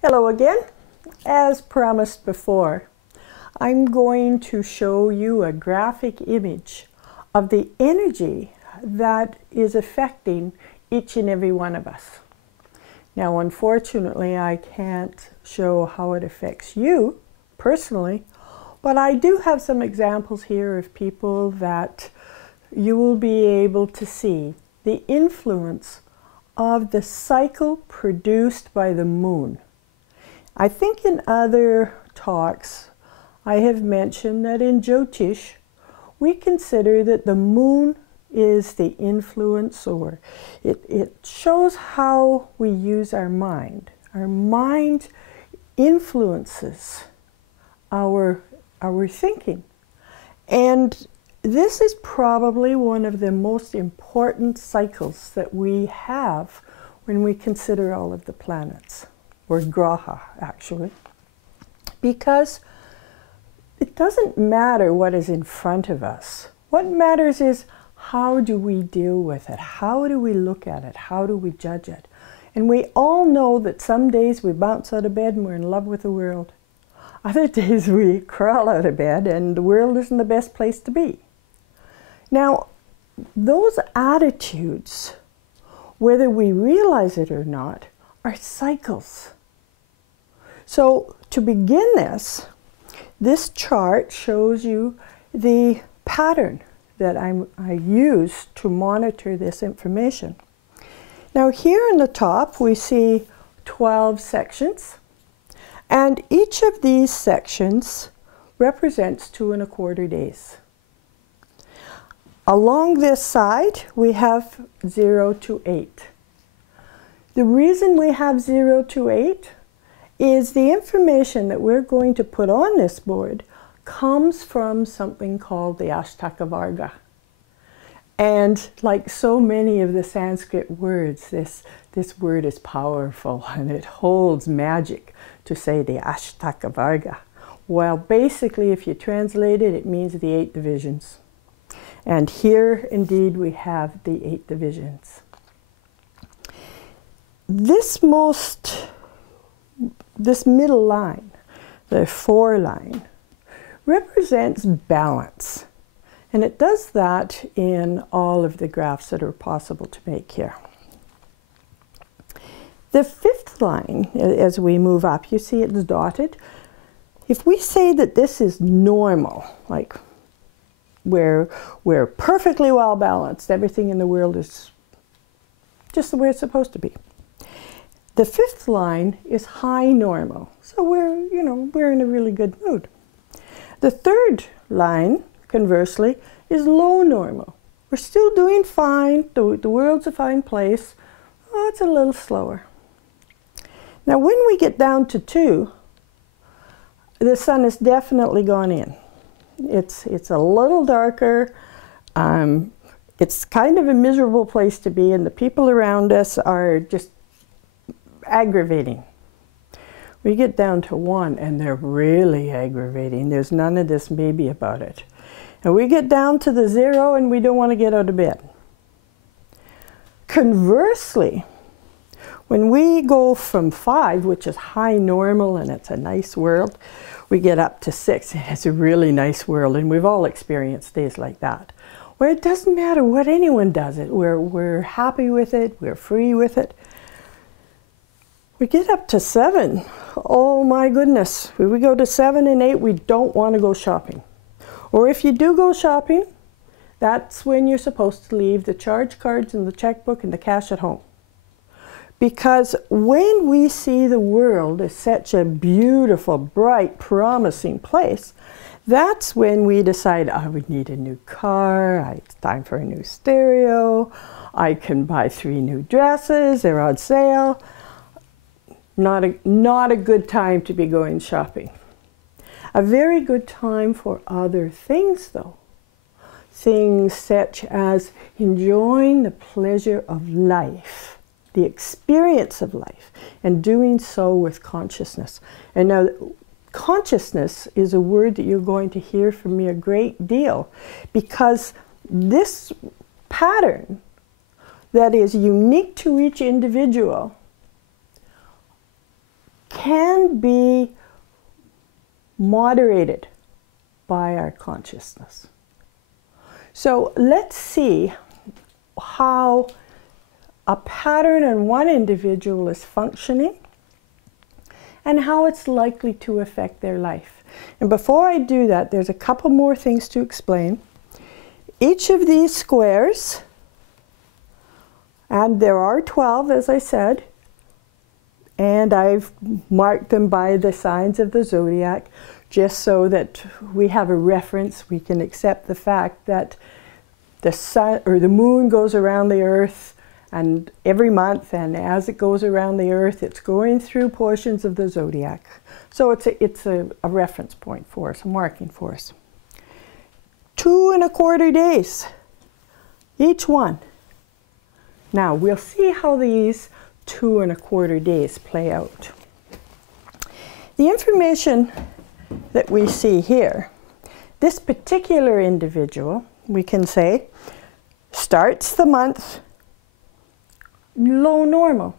Hello again. As promised before, I'm going to show you a graphic image of the energy that is affecting each and every one of us. Now, unfortunately, I can't show how it affects you personally, but I do have some examples here of people that you will be able to see the influence of the cycle produced by the moon. I think in other talks I have mentioned that in Jyotish we consider that the moon is the influence, or it shows how we use our mind. Our mind influences our thinking. And this is probably one of the most important cycles that we have when we consider all of the planets, or graha actually, because it doesn't matter what is in front of us. What matters is how do we deal with it? How do we look at it? How do we judge it? And we all know that some days we bounce out of bed and we're in love with the world. Other days we crawl out of bed and the world isn't the best place to be. Now, those attitudes, whether we realize it or not, are cycles. So to begin this chart shows you the pattern that I use to monitor this information. Now here in the top we see 12 sections, and each of these sections represents 2 1/4 days. Along this side we have 0 to 8. The reason we have 0 to 8 is the information that we're going to put on this board comes from something called the Ashtaka Varga. And like so many of the Sanskrit words, this word is powerful and it holds magic to say the Ashtaka Varga. Well, basically if you translate it, it means the 8 divisions. And here indeed we have the 8 divisions. This middle line, the 4 line, represents balance. And it does that in all of the graphs that are possible to make here. The 5th line, as we move up, you see it's dotted. If we say that this is normal, like we're perfectly well balanced, everything in the world is just the way it's supposed to be. The 5th line is high normal, so we're in a really good mood. The 3rd line, conversely, is low normal. We're still doing fine, the world's a fine place. Oh, it's a little slower. Now when we get down to 2, the sun has definitely gone in. It's a little darker. It's kind of a miserable place to be, and the people around us are just aggravating. We get down to 1 and they're really aggravating. There's none of this maybe about it. And we get down to the 0 and we don't want to get out of bed. Conversely, when we go from 5, which is high normal and it's a nice world, we get up to 6 and it's a really nice world, and we've all experienced days like that, where it doesn't matter what anyone does it. We're happy with it, we're free with it. We get up to 7. Oh my goodness. When we go to 7 and 8, we don't want to go shopping. Or if you do go shopping, that's when you're supposed to leave the charge cards and the checkbook and the cash at home. Because when we see the world as such a beautiful, bright, promising place, that's when we decide, I would need a new car, it's time for a new stereo, I can buy 3 new dresses, they're on sale. Not a good time to be going shopping. A very good time for other things though. Things such as enjoying the pleasure of life, the experience of life, and doing so with consciousness. And now, consciousness is a word that you're going to hear from me a great deal, because this pattern that is unique to each individual can be moderated by our consciousness. So let's see how a pattern in one individual is functioning and how it's likely to affect their life. And before I do that, there's a couple more things to explain. Each of these squares, and there are 12 as I said, and I've marked them by the signs of the zodiac just so that we have a reference. We can accept the fact that the sun or the moon goes around the earth and every month, and as it goes around the earth, it's going through portions of the zodiac. So it's a reference point for us, a marking for us. 2 1/4 days, each one. Now we'll see how these 2 1/4 days play out. The information that we see here, this particular individual, we can say, starts the month low normal.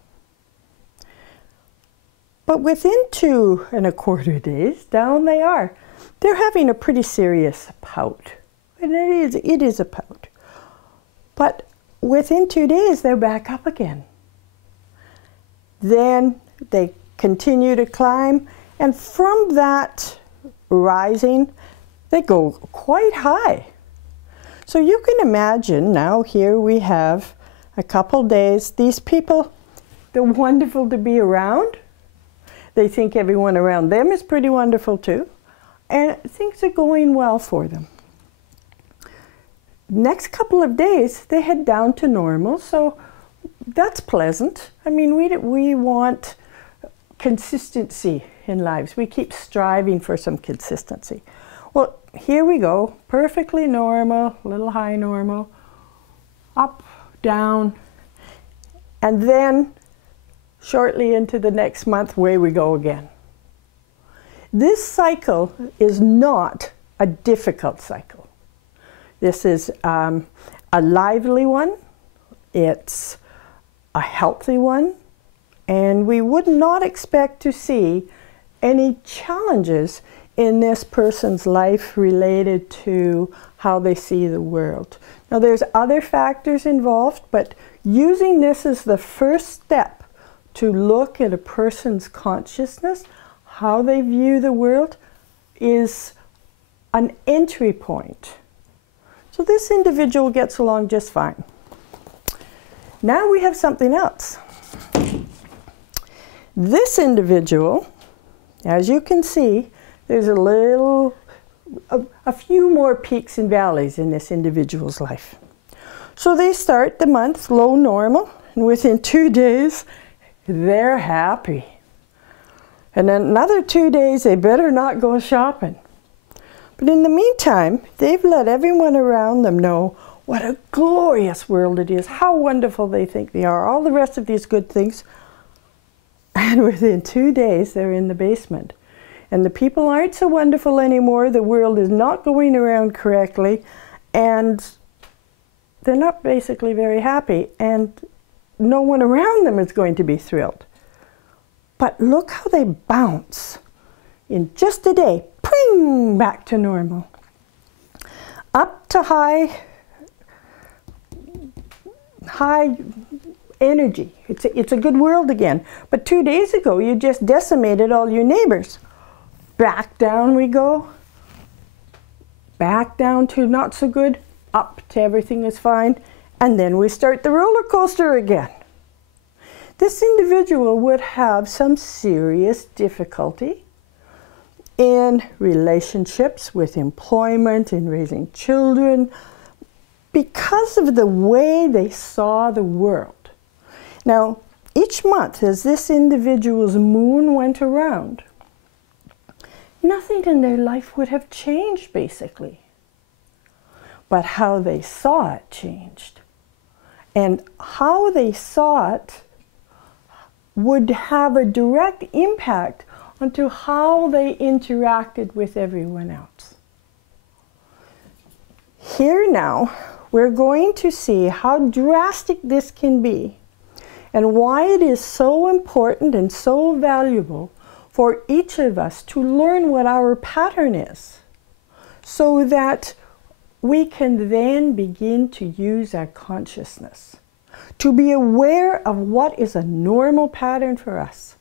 But within 2 1/4 days, down they are. They're having a pretty serious pout. And it is a pout. But within 2 days, they're back up again. Then they continue to climb, and from that rising, they go quite high. So you can imagine now here we have a couple days. These people, they're wonderful to be around. They think everyone around them is pretty wonderful too. And things are going well for them. Next couple of days, they head down to normal, so that's pleasant. I mean, we want consistency in lives. We keep striving for some consistency. Well, here we go, perfectly normal, a little high normal, up, down, and then shortly into the next month, away we go again. This cycle is not a difficult cycle. This is a lively one, it's a healthy one, and we would not expect to see any challenges in this person's life related to how they see the world. Now there's other factors involved, but using this as the first step to look at a person's consciousness, how they view the world, is an entry point. So this individual gets along just fine. Now we have something else. This individual, as you can see, there's a few more peaks and valleys in this individual's life. So they start the month low normal, and within 2 days, they're happy. And then another 2 days, they better not go shopping. But in the meantime, they've let everyone around them know what a glorious world it is, how wonderful they think they are, all the rest of these good things. And within 2 days, they're in the basement. And the people aren't so wonderful anymore, the world is not going around correctly, and they're not basically very happy, and no one around them is going to be thrilled. But look how they bounce. In just a day, ping, back to normal. Up to high energy. It's a good world again. But 2 days ago, you just decimated all your neighbors. Back down we go. Back down to not so good. Up to everything is fine. And then we start the roller coaster again. This individual would have some serious difficulty in relationships, with employment, in raising children, because of the way they saw the world. Now, each month as this individual's moon went around, nothing in their life would have changed basically. But how they saw it changed. And how they saw it would have a direct impact onto how they interacted with everyone else. Here now, we're going to see how drastic this can be and why it is so important and so valuable for each of us to learn what our pattern is, so that we can then begin to use our consciousness to be aware of what is a normal pattern for us.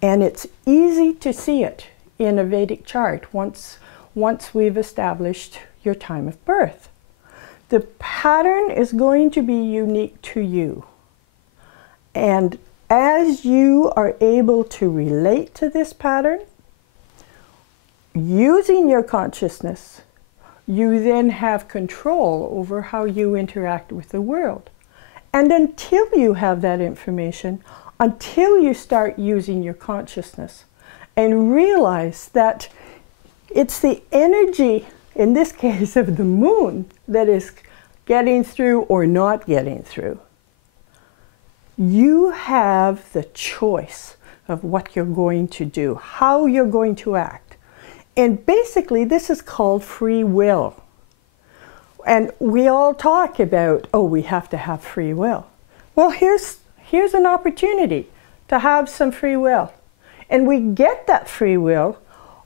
And it's easy to see it in a Vedic chart once we've established your time of birth. The pattern is going to be unique to you. And as you are able to relate to this pattern, using your consciousness, you then have control over how you interact with the world. And until you have that information, until you start using your consciousness and realize that it's the energy, in this case of the moon, that is getting through or not getting through, you have the choice of what you're going to do, how you're going to act. And basically, this is called free will. And we all talk about, oh, we have to have free will. Well, here's an opportunity to have some free will. And we get that free will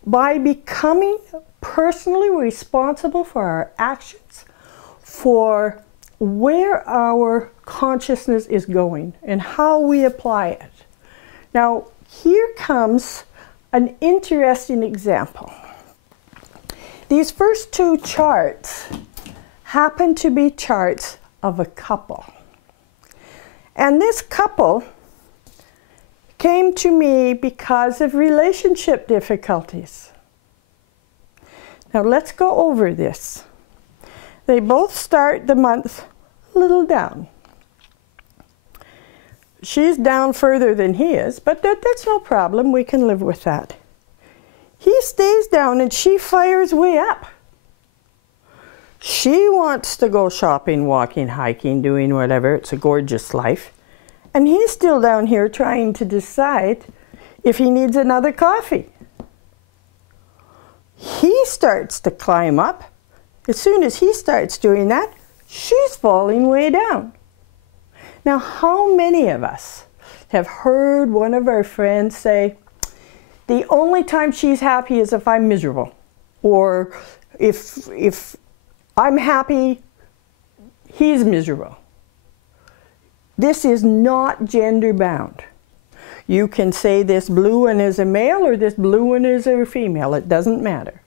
by becoming personally responsible for our actions, for where our consciousness is going and how we apply it. Now, here comes an interesting example. These first two charts happen to be charts of a couple. And this couple came to me because of relationship difficulties. Now let's go over this. They both start the month a little down. She's down further than he is, but that's no problem. We can live with that. He stays down and she fires way up. She wants to go shopping, walking, hiking, doing whatever. It's a gorgeous life. And he's still down here trying to decide if he needs another coffee. He starts to climb up. As soon as he starts doing that, she's falling way down. Now, how many of us have heard one of our friends say, the only time she's happy is if I'm miserable, or if I'm happy, he's miserable. This is not gender bound. You can say this blue one is a male or this blue one is a female. It doesn't matter.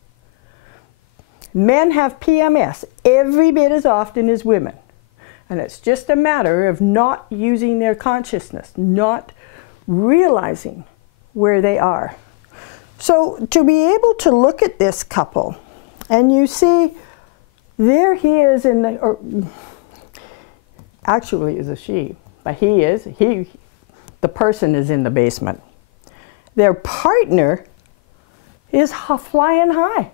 Men have PMS every bit as often as women. And it's just a matter of not using their consciousness, not realizing where they are. So to be able to look at this couple, and you see, there he is in the, or actually it's a she, but the person is in the basement. Their partner is flying high.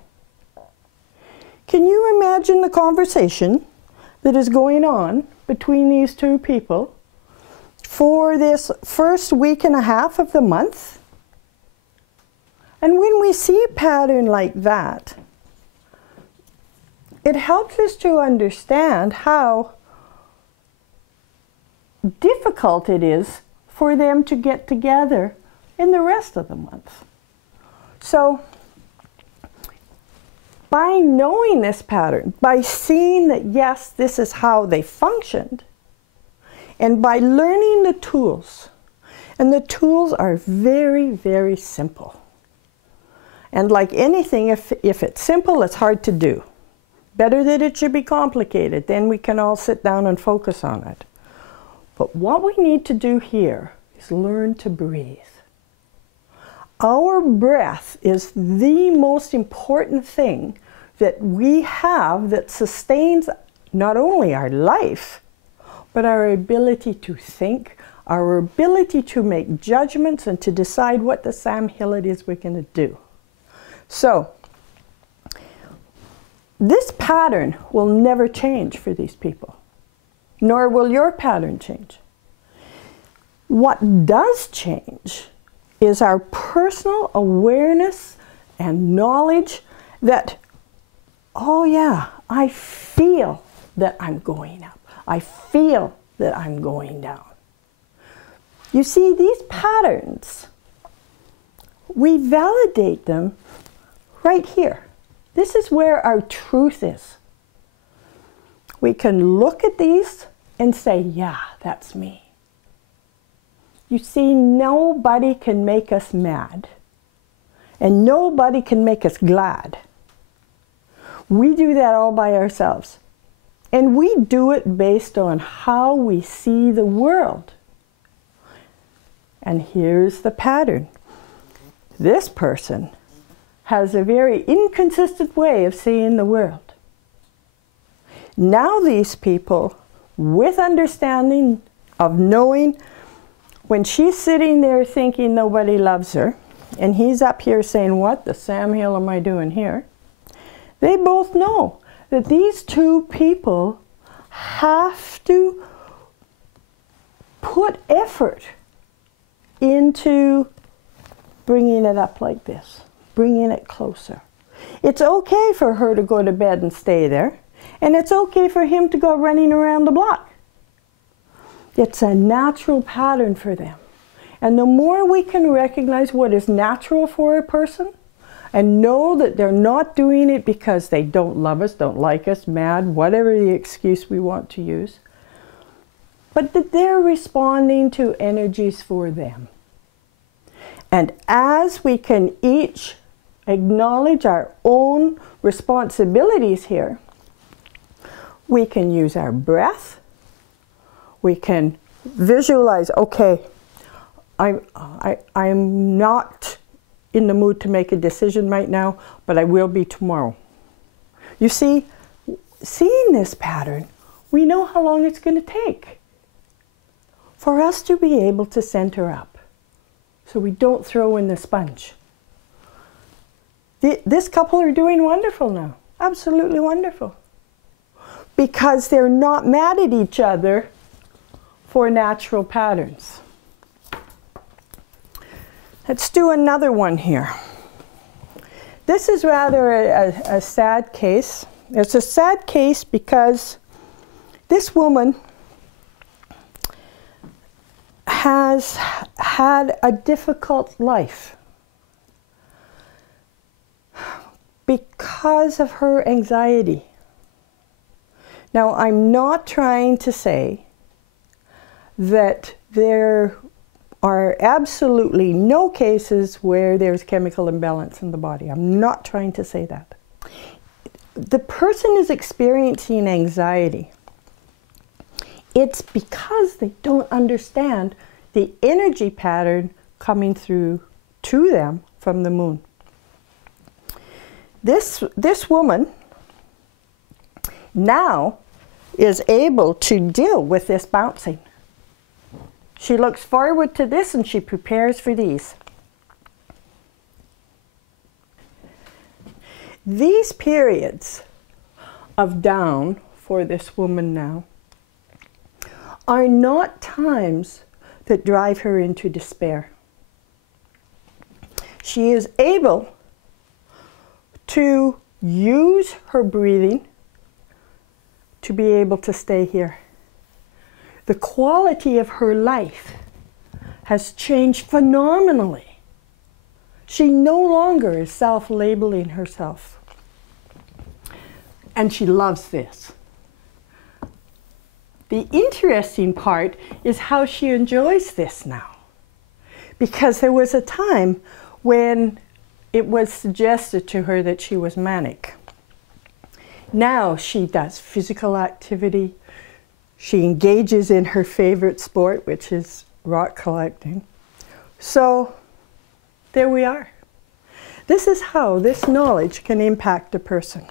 Can you imagine the conversation that is going on between these two people for this first week and a half of the month? And when we see a pattern like that, it helps us to understand how difficult it is for them to get together in the rest of the month. So, by knowing this pattern, by seeing that yes, this is how they functioned, and by learning the tools, and the tools are very, very simple. And like anything, if it's simple, it's hard to do. Better that it should be complicated, then we can all sit down and focus on it. But what we need to do here is learn to breathe. Our breath is the most important thing that we have that sustains not only our life, but our ability to think, our ability to make judgments and to decide what the Sam Hill it is we're going to do. So, this pattern will never change for these people, nor will your pattern change. What does change is our personal awareness and knowledge that, oh yeah, I feel that I'm going up. I feel that I'm going down. You see, these patterns, we validate them right here. This is where our truth is. We can look at these and say, yeah, that's me. You see, nobody can make us mad, and nobody can make us glad. We do that all by ourselves. And we do it based on how we see the world. And here's the pattern. This person has a very inconsistent way of seeing the world. Now these people, with understanding of knowing, when she's sitting there thinking nobody loves her, and he's up here saying, what the Sam Hill am I doing here? They both know that these two people have to put effort into bringing it up like this, bringing it closer. It's okay for her to go to bed and stay there, and it's okay for him to go running around the block. It's a natural pattern for them. And the more we can recognize what is natural for a person, and know that they're not doing it because they don't love us, don't like us, mad, whatever the excuse we want to use, but that they're responding to energies for them. And as we can each acknowledge our own responsibilities here, we can use our breath, we can visualize, okay, I'm not in the mood to make a decision right now, but I will be tomorrow. You see, seeing this pattern, we know how long it's going to take for us to be able to center up so we don't throw in the sponge. This couple are doing wonderful now, absolutely wonderful, because they're not mad at each other for natural patterns. Let's do another one here. This is rather a sad case. It's a sad case because this woman has had a difficult life because of her anxiety. Now, I'm not trying to say that there are absolutely no cases where there's chemical imbalance in the body. I'm not trying to say that. The person is experiencing anxiety. It's because they don't understand the energy pattern coming through to them from the moon. This woman now is able to deal with this bouncing. She looks forward to this and she prepares for these. These periods of down for this woman now are not times that drive her into despair. She is able to use her breathing to be able to stay here. The quality of her life has changed phenomenally. She no longer is self-labeling herself. And she loves this. The interesting part is how she enjoys this now. Because there was a time when it was suggested to her that she was manic. Now she does physical activity. She engages in her favorite sport, which is rock collecting. So there we are. This is how this knowledge can impact a person.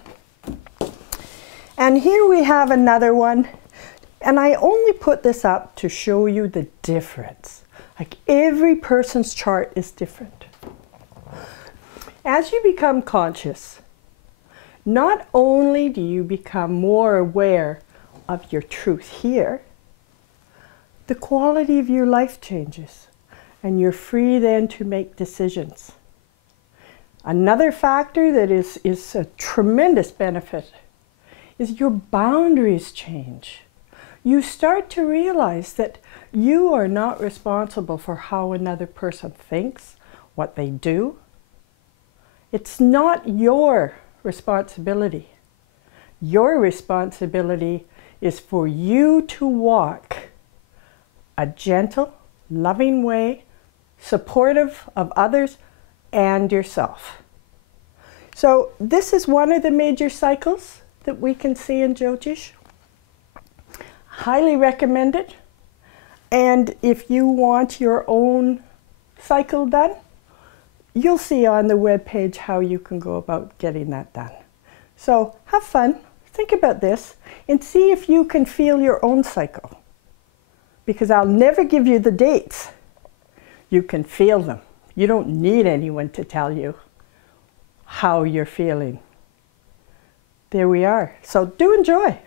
And here we have another one. And I only put this up to show you the difference. Like every person's chart is different. As you become conscious, not only do you become more aware of your truth here, the quality of your life changes and you're free then to make decisions. Another factor that is a tremendous benefit is your boundaries change. You start to realize that you are not responsible for how another person thinks what they do. It's not your responsibility. Your responsibility is for you to walk a gentle, loving way, supportive of others and yourself. So this is one of the major cycles that we can see in Jyotish. Highly recommend it. And if you want your own cycle done, you'll see on the webpage how you can go about getting that done. So have fun, think about this, and see if you can feel your own cycle. Because I'll never give you the dates. You can feel them. You don't need anyone to tell you how you're feeling. There we are. So do enjoy.